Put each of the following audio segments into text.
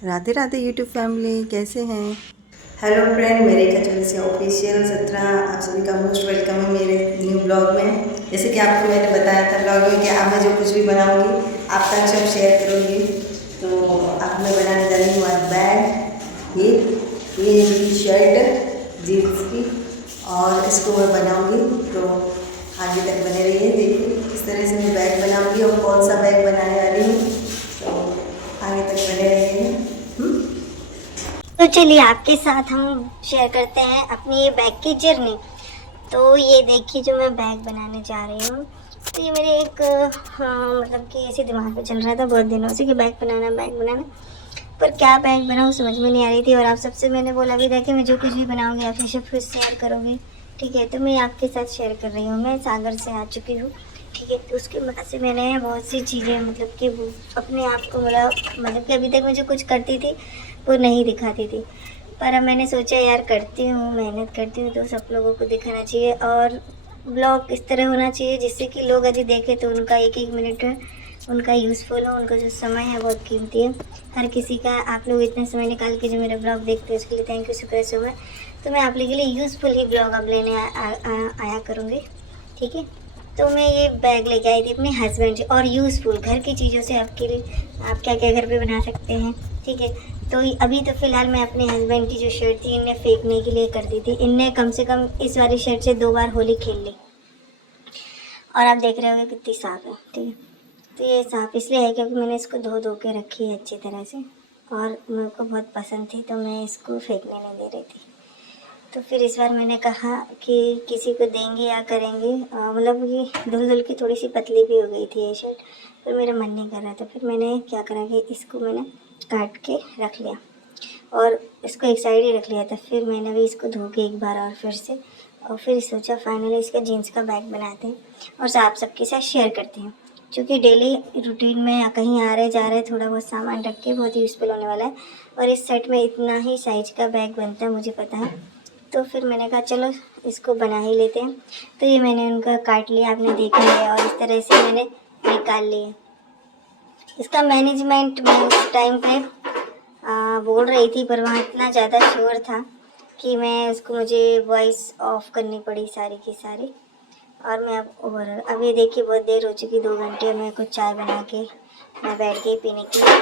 Radhe Radhe YouTube family, कैसे हैं। Hello friend, मेरे कचौरी से ऑफिशियल 17 आप सभी का मोस्ट वेलकम है मेरे न्यू ब्लॉग में। जैसे कि आपको मैंने बताया था ब्लॉग में कि अब मैं जो कुछ भी बनाऊंगी आप तक सब शेयर करूंगी। तो अब मैं बनाने जा रही हूँ आज बैग। ये मेरी शर्ट जीन्स की, और इसको मैं बनाऊंगी। तो आगे तक बने रहिए, देखिए इस तरह से मैं बैग बनाऊंगी और कौन सा बैग बनाने वाली हूँ। तो आगे तक बने रहिए। तो चलिए आपके साथ हम शेयर करते हैं अपनी ये बैग की जर्नी। तो ये देखिए जो मैं बैग बनाने जा रही हूँ, तो ये मेरे एक मतलब कि ऐसे दिमाग में चल रहा था बहुत दिनों से कि बैग बनाना, पर क्या बैग बनाऊँ समझ में नहीं आ रही थी। और आप सबसे मैंने बोला भी था कि मैं जो कुछ भी बनाऊँगी आप सब कुछ शेयर करोगे, ठीक है। तो मैं आपके साथ शेयर कर रही हूँ। मैं सागर से आ चुकी हूँ, ठीक है। तो उसके बाद से मैंने बहुत सी चीज़ें मतलब कि वो अपने आप को मतलब कि अभी तक मैं जो कुछ करती थी वो नहीं दिखाती थी, पर अब मैंने सोचा यार करती हूँ, मेहनत करती हूँ तो सब लोगों को दिखाना चाहिए। और ब्लॉग इस तरह होना चाहिए जिससे कि लोग यदि देखें तो उनका एक एक मिनट उनका यूज़फुल हो। उनका जो समय है बहुत कीमती है हर किसी का। आप लोग इतना समय निकाल के जो मेरे ब्लॉग देखते हैं उसके लिए थैंक यू, शुक्रिया सो मच। तो मैं आप लोगों के लिए यूज़फुल ही ब्लॉग अब लेने आया करूँगी, ठीक है। तो मैं ये बैग लेके आई थी अपने हस्बैंड से, और यूज़फुल घर की चीज़ों से आपके लिए आप क्या क्या घर पे बना सकते हैं, ठीक है। तो अभी तो फ़िलहाल मैं अपने हस्बैंड की जो शर्ट थी इन्हें फेंकने के लिए कर दी थी। इनने कम से कम इस वाली शर्ट से 2 बार होली खेल ली, और आप देख रहे होंगे कितनी साफ़ है, ठीक है। तो ये साफ़ इसलिए है क्योंकि मैंने इसको धो धो के रखी है अच्छी तरह से, और मेरे को बहुत पसंद थी तो मैं इसको फेंकने नहीं दे रही थी। तो फिर इस बार मैंने कहा कि किसी को देंगे या करेंगे, मतलब ये धुल धुल की थोड़ी सी पतली भी हो गई थी ये शर्ट, पर मेरा मन नहीं कर रहा था। फिर मैंने क्या करा कि इसको मैंने काट के रख लिया और इसको एक साइड ही रख लिया था। फिर मैंने भी इसको धो के एक बार और फिर से, और फिर सोचा फाइनली इसका जीन्स का बैग बनाते हैं और आप सबके साथ शेयर करते हैं। क्योंकि डेली रूटीन में कहीं आ रहे जा रहे थोड़ा बहुत सामान रख के बहुत यूज़फुल होने वाला है, और इस सेट में इतना ही साइज का बैग बनता है मुझे पता है। तो फिर मैंने कहा चलो इसको बना ही लेते हैं। तो ये मैंने उनका काट लिया, आपने देखा है, और इस तरह से मैंने निकाल लिया। इसका मैनेजमेंट मैं उस टाइम पे बोल रही थी, पर वहाँ इतना ज़्यादा शोर था कि मैं उसको मुझे वॉइस ऑफ करनी पड़ी सारी की सारी। और मैं अब ये देखिए बहुत देर हो चुकी, 2 घंटे में कुछ चाय बना के मैं बैठ गई पीने के लिए।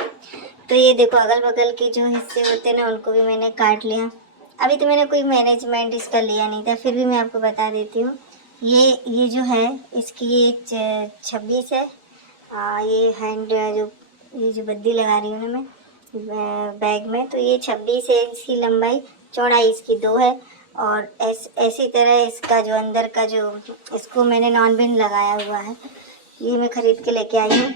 तो ये देखो अगल बगल के जो हिस्से होते हैं ना उनको भी मैंने काट लिया। अभी तो मैंने कोई मैनेजमेंट इसका लिया नहीं था, फिर भी मैं आपको बता देती हूँ। ये जो है इसकी ये 26 है। ये हैंड जो ये जो बद्दी लगा रही हूँ ना मैं बैग में, तो ये 26 है इसकी लंबाई। चौड़ाई इसकी 2 है। और ऐसी तरह इसका जो अंदर का जो इसको मैंने नॉन बिन लगाया हुआ है, ये मैं ख़रीद के लेके आई हूँ,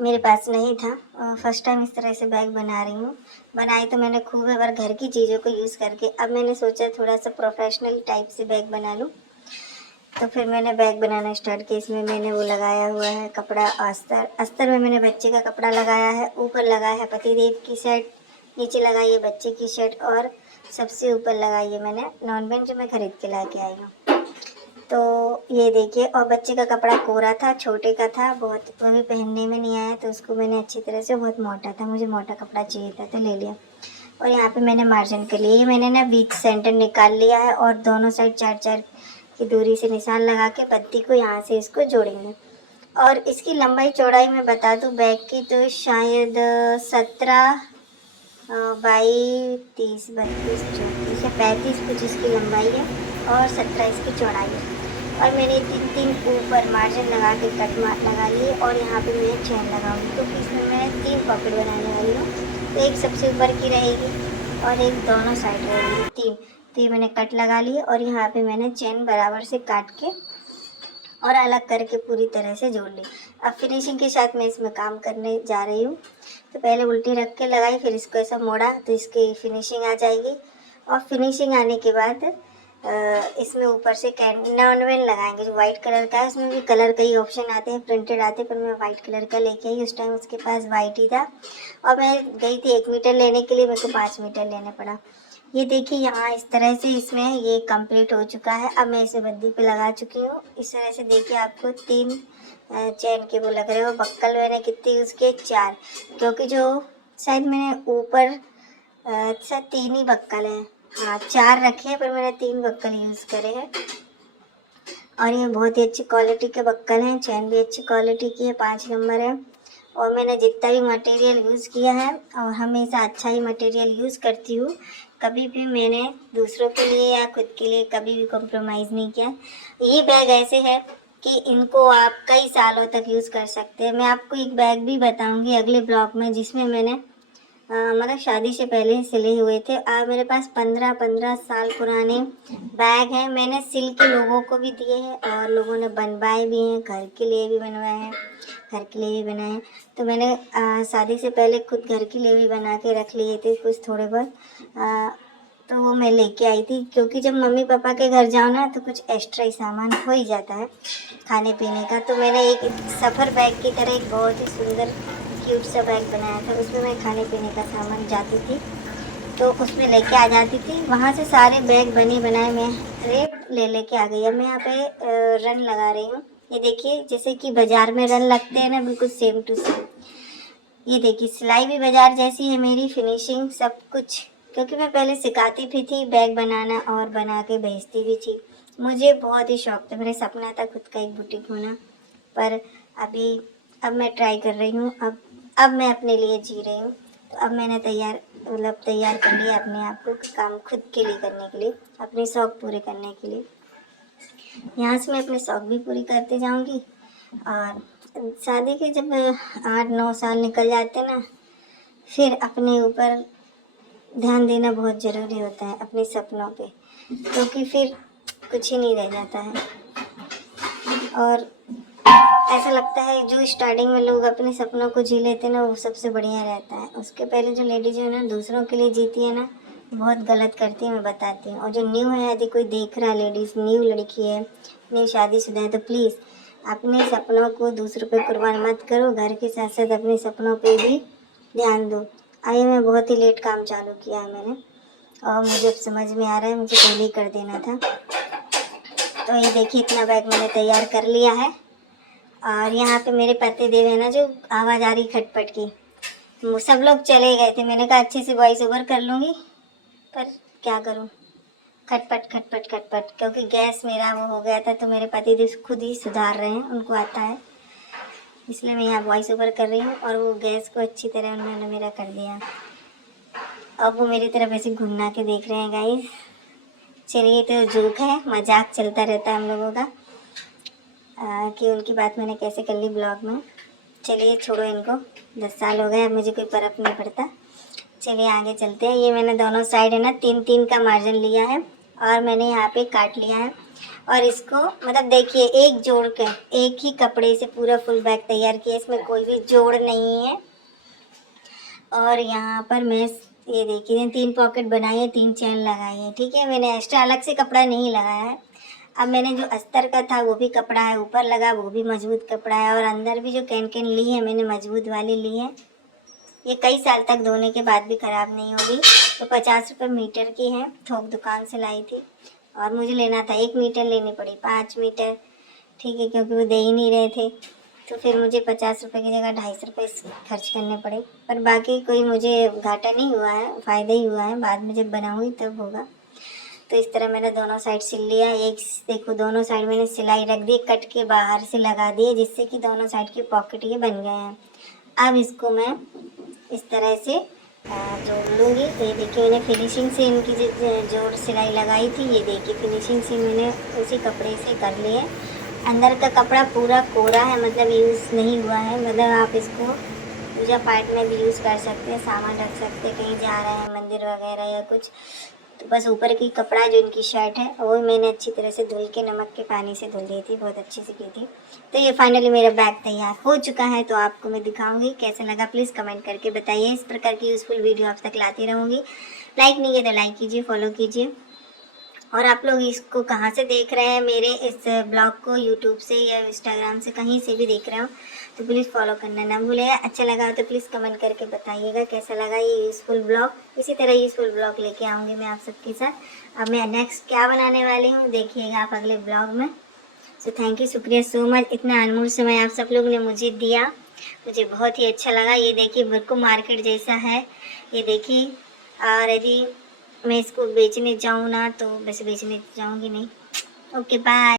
मेरे पास नहीं था। फर्स्ट टाइम इस तरह से बैग बना रही हूँ। बनाई तो मैंने खूब है, पर घर की चीज़ों को यूज़ करके अब मैंने सोचा थोड़ा सा प्रोफेशनल टाइप से बैग बना लूँ। तो फिर मैंने बैग बनाना स्टार्ट किया। इसमें मैंने वो लगाया हुआ है कपड़ा अस्तर। अस्तर में मैंने बच्चे का कपड़ा लगाया है, ऊपर लगाया है पतिदेव की शर्ट, नीचे लगाई है बच्चे की शर्ट, और सबसे ऊपर लगाई है मैंने नॉन बेंच जो मैं ख़रीद के ला के आई हूँ। तो ये देखिए, और बच्चे का कपड़ा कोरा था, छोटे का था बहुत, वो भी पहनने में नहीं आया, तो उसको मैंने अच्छी तरह से, बहुत मोटा था, मुझे मोटा कपड़ा चाहिए था तो ले लिया। और यहाँ पे मैंने मार्जिन के लिए ये मैंने ना बीच सेंटर निकाल लिया है, और दोनों साइड 4-4 की दूरी से निशान लगा के पत्ती को यहाँ से इसको जोड़ेंगे। और इसकी लंबाई चौड़ाई मैं बता दूँ बैग की, तो शायद 17 बाई 30 32 34 या 35 कुछ इसकी लंबाई है, और 17 इसकी चौड़ाई है। और मैंने 3-3 ऊपर मार्जिन लगा के कट लगा लिए, और यहाँ पे मैं चैन लगाऊंगी। तो इसमें मैं 3 पॉकेट बनाने वाली हूँ। तो एक सबसे ऊपर की रहेगी और एक दोनों साइड रहेगी, 3। तो ये मैंने कट लगा लिए, और यहाँ पे मैंने चैन बराबर से काट के और अलग करके पूरी तरह से जोड़ ली। अब फिनिशिंग के साथ मैं इसमें काम करने जा रही हूँ। तो पहले उल्टी रख के लगाई, फिर इसको ऐसा मोड़ा तो इसकी फिनिशिंग आ जाएगी। और फिनिशिंग आने के बाद इसमें ऊपर से नॉनवेल लगाएंगे जो वाइट कलर का है। उसमें भी कलर का ही ऑप्शन आते हैं, प्रिंटेड आते हैं, पर मैं वाइट कलर का लेके आई। उस टाइम उसके पास वाइट ही था, और मैं गई थी 1 मीटर लेने के लिए, मेरे को 5 मीटर लेने पड़ा। ये देखिए यहाँ इस तरह से इसमें ये कंप्लीट हो चुका है। अब मैं इसे बद्दी पे लगा चुकी हूँ। इस तरह से देखिए आपको 3 चैन के वो लग रहे हो। बक्कल मैंने कितने यूज़ किए, 4, क्योंकि जो शायद मैंने ऊपर शायद 3 ही बक्कल हैं, हाँ 4 रखे हैं पर मैंने 3 बक्कल यूज़ करे हैं। और ये बहुत ही अच्छी क्वालिटी के बक्कल हैं, चैन भी अच्छी क्वालिटी की है, 5 नंबर है। और मैंने जितना भी मटेरियल यूज़ किया है और हमेशा अच्छा ही मटेरियल यूज़ करती हूँ, कभी भी मैंने दूसरों के लिए या खुद के लिए कभी भी कॉम्प्रोमाइज़ नहीं किया। ये बैग ऐसे है कि इनको आप कई सालों तक यूज़ कर सकते हैं। मैं आपको एक बैग भी बताऊंगी अगले ब्लॉग में, जिसमें मैंने मतलब शादी से पहले सिले हुए थे। मेरे पास 15 साल पुराने बैग हैं। मैंने सिल के लोगों को भी दिए हैं और लोगों ने बनवाए भी हैं, घर के लिए भी बनवाए हैं, घर के लिए भी बनाए हैं। तो मैंने शादी से पहले खुद घर के लिए भी बना के रख लिए थे कुछ थोड़े बहुत, तो वो मैं लेके आई थी, क्योंकि जब मम्मी पापा के घर जाओ ना तो कुछ एक्स्ट्रा ही सामान हो ही जाता है खाने पीने का। तो मैंने एक सफ़र बैग की तरह एक बहुत ही सुंदर क्यूट सा बैग बनाया था, उसमें मैं खाने पीने का सामान जाती थी तो उसमें लेके आ जाती थी। वहाँ से सारे बैग बने बनाए मैं रेप लेके आ गई। अब मैं यहाँ पे रन लगा रही हूँ। ये देखिए जैसे कि बाज़ार में रन लगते हैं ना, बिल्कुल सेम टू सेम। ये देखिए सिलाई भी बाज़ार जैसी है मेरी, फिनिशिंग सब कुछ, क्योंकि मैं पहले सिखाती भी थी बैग बनाना और बना के भेजती भी थी। मुझे बहुत ही शौक था, मेरा सपना था खुद का एक बुटीक होना, पर अब मैं ट्राई कर रही हूँ। अब मैं अपने लिए जी रही हूँ। तो अब मैंने तैयार कर लिया अपने आप को काम खुद के लिए करने के लिए, अपने शौक़ पूरे करने के लिए। यहाँ से मैं अपने शौक़ भी पूरी करते जाऊँगी। और शादी के जब 8-9 साल निकल जाते ना, फिर अपने ऊपर ध्यान देना बहुत ज़रूरी होता है, अपने सपनों पे, क्योंकि फिर कुछ ही नहीं रह जाता है। और ऐसा लगता है जो स्टार्टिंग में लोग अपने सपनों को जी लेते हैं ना, वो सबसे बढ़िया रहता है। उसके पहले जो लेडीज है ना दूसरों के लिए जीती है ना, बहुत गलत करती है, मैं बताती हूँ। और जो न्यू है, यदि कोई देख रहा है, लेडीज़ न्यू लड़की है, न्यू शादीशुदा है, तो प्लीज़ अपने सपनों को दूसरों पे कुर्बान मत करो, घर के साथ साथ अपने सपनों पे भी ध्यान दो। आइए, मैं बहुत ही लेट काम चालू किया है मैंने, और मुझे अब समझ में आ रहा है मुझे पहले ही कर देना था। तो ये देखिए इतना बैग मैंने तैयार कर लिया है। और यहाँ पे मेरे पति देव है ना, जो आवाज़ आ रही खटपट की, सब लोग चले गए थे। मैंने कहा अच्छे से वॉइस ओवर कर लूँगी, पर क्या करूँ, खटपट खटपट खटपट, क्योंकि गैस मेरा वो हो गया था। तो मेरे पति देव खुद ही सुधार रहे हैं, उनको आता है, इसलिए मैं यहाँ वॉइस ओवर कर रही हूँ। और वो गैस को अच्छी तरह उन्होंने मेरा कर दिया। अब वो मेरी तरफ ऐसे घुमा के देख रहे हैं गाइस। चलिए, तो जोक है, मजाक चलता रहता है हम लोगों का, कि उनकी बात मैंने कैसे कर ली ब्लॉग में। चलिए छोड़ो इनको, 10 साल हो गए, अब मुझे कोई फ़र्क नहीं पड़ता। चलिए आगे चलते हैं। ये मैंने दोनों साइड है ना 3-3 का मार्जिन लिया है, और मैंने यहाँ पे काट लिया है। और इसको मतलब देखिए एक जोड़ के एक ही कपड़े से पूरा फुल बैग तैयार किया, इसमें कोई भी जोड़ नहीं है। और यहाँ पर मैं ये देखिए 3 पॉकेट बनाई है, 3 चैन लगाई है, ठीक है। मैंने एक्स्ट्रा अलग से कपड़ा नहीं लगाया है। अब मैंने जो अस्तर का था वो भी कपड़ा है ऊपर लगा, वो भी मजबूत कपड़ा है। और अंदर भी जो कैन ली है मैंने मजबूत वाली ली है। ये कई साल तक धोने के बाद भी ख़राब नहीं होगी। तो 50 रुपये मीटर की है, थोक दुकान से लाई थी। और मुझे लेना था 1 मीटर, लेनी पड़ी 5 मीटर, ठीक है, क्योंकि वो दे ही नहीं रहे थे। तो फिर मुझे 50 रुपये की जगह 250 रुपये खर्च करने पड़े। पर बाकी कोई मुझे घाटा नहीं हुआ है, फ़ायदा ही हुआ है। बाद में जब बनाऊँगी तब होगा। तो इस तरह मैंने दोनों साइड सिल लिया। एक देखो दोनों साइड मैंने सिलाई रख दी, कट के बाहर से लगा दिए, जिससे कि दोनों साइड की पॉकेट ये बन गए हैं। अब इसको मैं इस तरह से जोड़ लूँगी। तो ये देखिए मैंने फिनिशिंग से इनकी जोड़ सिलाई लगाई थी, ये देखिए फिनिशिंग से मैंने उसी कपड़े से कर लिए। अंदर का कपड़ा पूरा कोरा है, मतलब यूज़ नहीं हुआ है। मतलब आप इसको पूजा पाठ में भी यूज़ कर सकते हैं, सामान रख सकते हैं, कहीं जा रहे हैं मंदिर वगैरह या कुछ। तो बस ऊपर की कपड़ा जो इनकी शर्ट है वो मैंने अच्छी तरह से धुल के नमक के पानी से धुल दी थी, बहुत अच्छी से की थी। तो ये फाइनली मेरा बैग तैयार हो चुका है। तो आपको मैं दिखाऊंगी कैसा लगा, प्लीज़ कमेंट करके बताइए। इस प्रकार की यूज़फुल वीडियो आप तक लाती रहूँगी। लाइक नहीं किया तो लाइक कीजिए, फॉलो कीजिए। और आप लोग इसको कहाँ से देख रहे हैं, मेरे इस ब्लॉग को यूट्यूब से या इंस्टाग्राम से, कहीं से भी देख रहे हो तो प्लीज़ फॉलो करना ना भूलिएगा। अच्छा लगा तो प्लीज़ कमेंट करके बताइएगा कैसा लगा ये यूज़फुल ब्लॉग। इसी तरह यूज़फुल ब्लॉग लेके आऊँगी मैं आप सबके साथ। अब मैं नेक्स्ट क्या बनाने वाली हूँ देखिएगा आप अगले ब्लॉग में। सो थैंक यू, शुक्रिया सो मच, इतना अनमोल समय आप सब लोग ने मुझे दिया। मुझे बहुत ही अच्छा लगा। ये देखिए बिल्कुल मार्केट जैसा है, ये देखिए। और यदि मैं इसको बेचने जाऊँ ना तो वैसे बेचने जाऊँगी नहीं। Okay bye.